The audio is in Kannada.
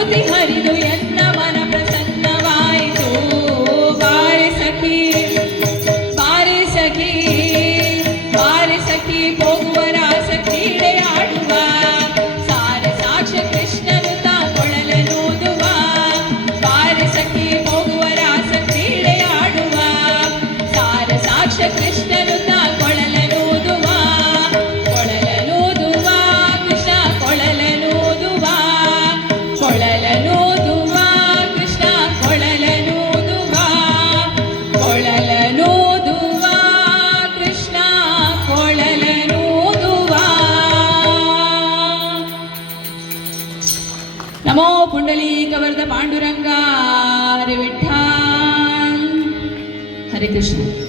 ಸ್ತುತಿ ಹರಿದು ಎನ್ನ ಮನ ಪ್ರಸನ್ನವಾಯಿತು ಬಾರಿ ಸಖಿ ಬಾರಿ ಸಖಿ ಬಾರಿ ಸಖಿ ಹೋಗುವ ರಾಸ ಸಾರ ಸಾಕ್ಷ ಕೃಷ್ಣನು ತಾ ಕೊಳಲನೋದುವ ಬಾರಿ ಸಖಿ ಹೋಗುವ ರಾಸ ಕ್ರೀಡೆಯಾಡುವ ಸಾರ ಸಾಕ್ಷ ಕೃಷ್ಣ नमो पुंडलिक वरद पांडुरंगा हरे विठ्ठल हरे कृष्ण।